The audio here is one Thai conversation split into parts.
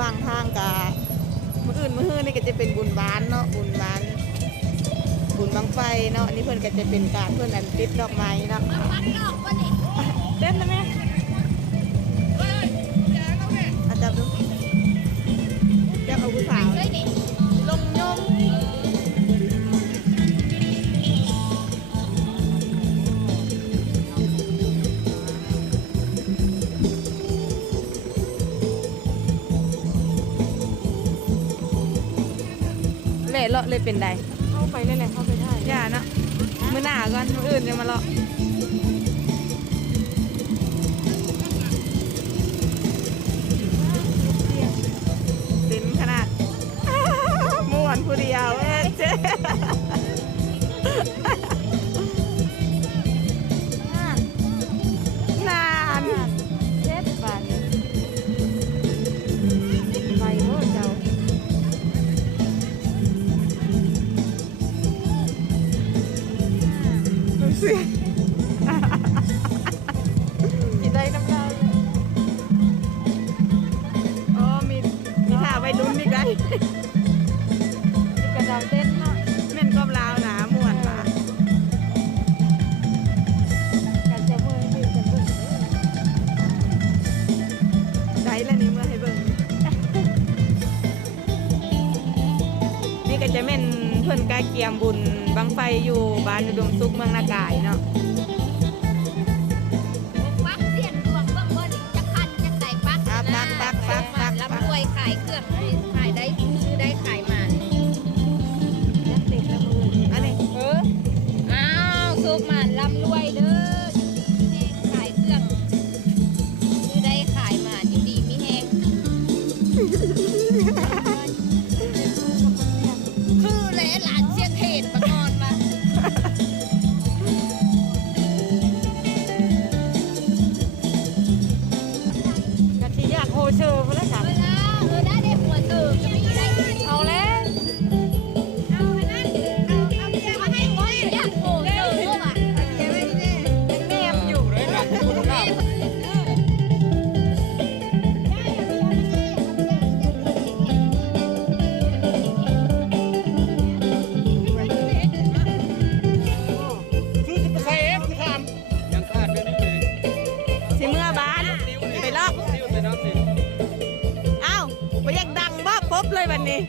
ว่างทางกะมื้ออื่นมื้อฮื้อนี่ก็จะเป็นบุญบ้านเนาะบุญบ้าน บุญบังไฟเนาะอันนี่เพิ่นก็จะเป็นการเพิ่นอันติดดอกไม้เนาะวัดดอกวะนี่เต้นนะแม่ เละเลาะเลยเป็นใดเข้าไปเลยแหละเข้าไปได้อย่าเนาะมือหน้าก่อนมืออื่นจะมาเลาะ ดู พิ่นกาเกียมบุญบังไฟอยู่บ้านอุดมสุขเมืองนากายเนาะปักเสียนดวงเบิ่งบ่นี่จะคันจะใส่ปักปักปักปักปักปักลำรวยขายเครื่องให้ขายได้ ลอกซิวใส่น้ำสิอ้าวไปยากดังบ้าพบเลยวันนี้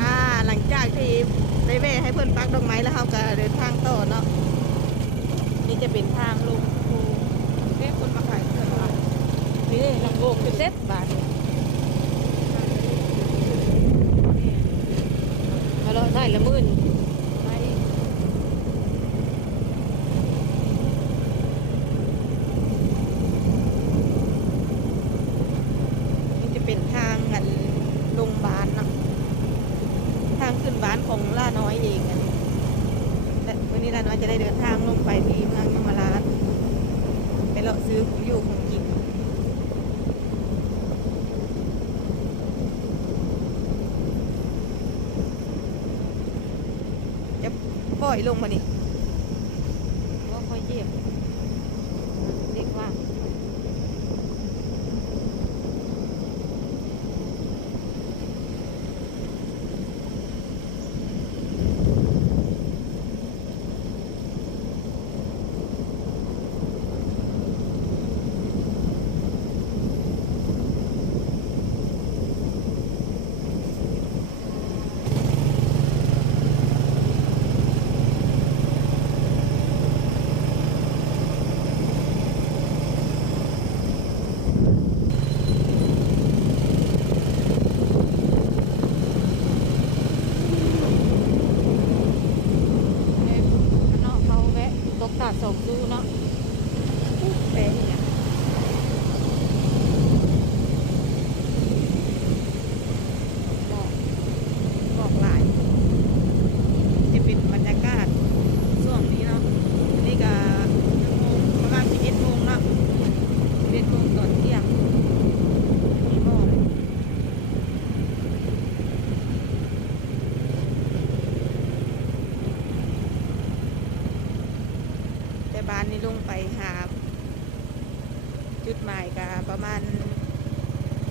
อ่าหลังจากที่ได้เวให้เพื่อนปักดอกไม้แล้วเขาก็เดินทางต่อเนาะนี่จะเป็นทางลงภูเอ๊ะคนมาขายเสื้อผ้านี่ลำโบกคือเซ็ตบาทมาเลาะได้ละมื่นไป นี่จะเป็นทางกันลงบ้านเนาะ ทางขึ้นบ้านของล่าน้อยเองอันนี้และวันนี้ล่าน้อย จะได้เดินทางลงไปที่เมืองยมราชไปเลาะซื้อของอยู่ของกินจะปล่อยลงมานี่ ว่าค่อยเจ็บเด็กว่า เอ้ยเนาะเขาแว สะสมดูเนาะ แปลอย่างเงี้ยบอกบอกหลาย จะเป็นบรรยากาศช่วงนี้เนาะอันนี้ก็ยังโมงประมาณ11โมงเนาะ11โมงตอนเที่ยงมีหมอกแต่บ้านนี้ลงไปหาจุดหมายกับประมาณ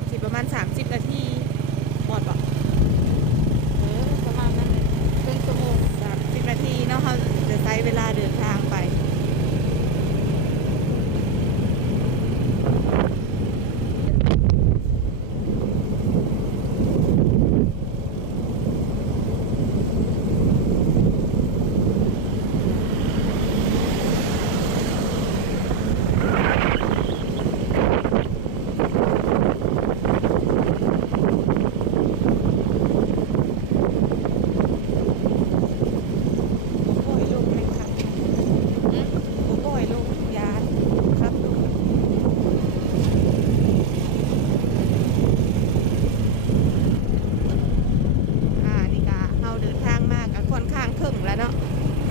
สิประมาณ30นาทีหมดปะเออประมาณนั้นเลยครึ่งชั่วโมงสามสิบนาทีเนาะเขาจะใช้เวลาเดินทางไป โอ้ยลงเลยค่ะโอ้ยลงยานครับลงอ่านี่ก็เอาเดินทางมากค่อนข้างครึ่งแล้วเนาะ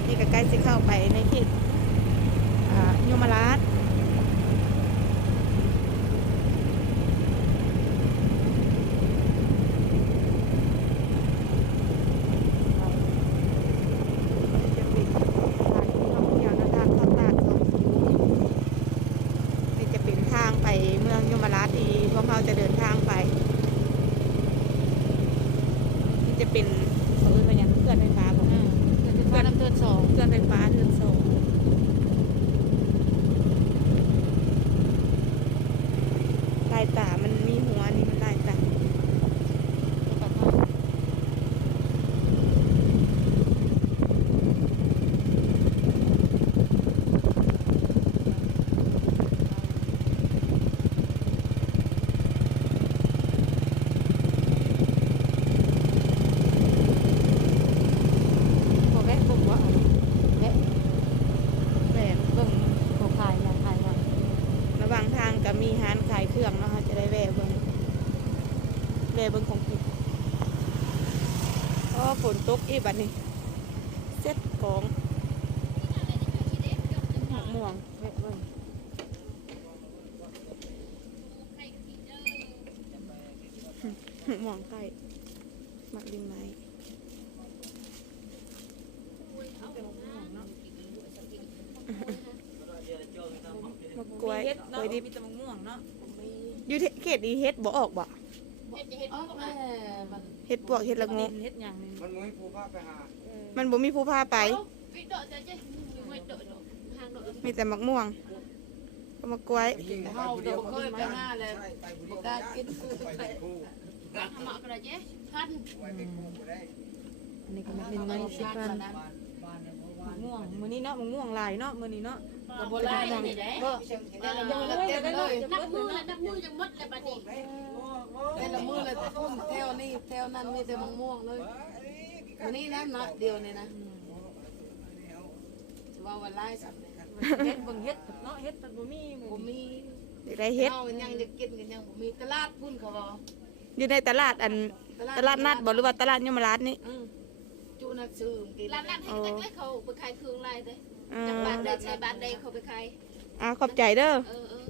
นี่ก็ใกล้จะเข้าไปในเขตอ่ายมราชจะเป็นสถานที่ท่องเที่ยวนะทางเข้าตาดสองสีนี่จะเป็นทางไปเมืองยมราชที่พวกเราจะเดินทางไป นี่ จะเป็นเขาเรียกว่าอย่างเคลื่อนไฟฟ้าบอกอ่าเกิดเป็นฟ้าน้ำเตือนสองเคลื่อนไฟฟ้าเดินโซงลายตามันมีหัวนี่มันลายตา แล้วก็ทาง พอแวะผมว่าเอา แวะ แหวน เบิ่งเขาขายอยากขายว่า ระหว่างทางก็มีร้านขายเครื่องเนาะคะจะได้แวะเบิ่งแวะเบิ่งของกินอ๋อ ฝนตกอีกบัดนี้เซ็ตของหมวกม่วงแวะเบิ่งหมวงไข่หมักดินไม้มะกล้วยกล้วยดิบ มีแต่มะม่วงเนาะอยู่ที่เขตนี้เฮ็ดบ่ออกบ่ อ๋อแม่มันเฮ็ดปวกเฮ็ดละโงดิกนเฮ็ดอย่างหนึงมันมุ้ยภูพาไปหามันบ่มีผู้พาไปวิดจะจะไม่เดดทางเดดมีแต่มะม่วงก็มะกล้วยเฮาเดี๋ยวเคยไปหาแล้วใช่ไปผู้เดียวบ่กล้ากินไปเป็นคู่หมากระเจ๊พันไปเป็นคู่บ่ได้อันนี้ก็มาเป็นไม้สิพันบ้านบ้านเนี่ยเพราะว่ามะม่วงมื้อนี้เนาะมะม่วงหลายเนาะมื้อนี้เนาะก็บ่ได้ได้นั่นนี่ได้บ่เชียงที่แต่นั่นละมื้อละเต็มเลยนับมือแล้วนับมือยังมดเลยบัดนี้ แต่ละมื้อละทุ่มแถวนี้แถวนั้นมีแต่มะม่วงเลยอันนี้นะนัดเดียวนี่นะจะว่าวันไล่สับเลยเฮ็ดเบิ่งเฮ็ดเนาะเฮ็ดมันบ่มีบ่มีอยากได้เฮ็ดเฮายังจะกินกันยังบ่มีตลาดพุ่นเขาบ่อยู่ในตลาดอันตลาดนัดบ่หรือว่าตลาดยมราชนี่อืมจุนักซื้อกินร้านนั้นให้ตั้งเลยเขาไปขายเครื่องลายเลยอ่าจากบ้านใดใช้บ้านใดเขาไปขายอ่าขอบใจเด้อเออเออ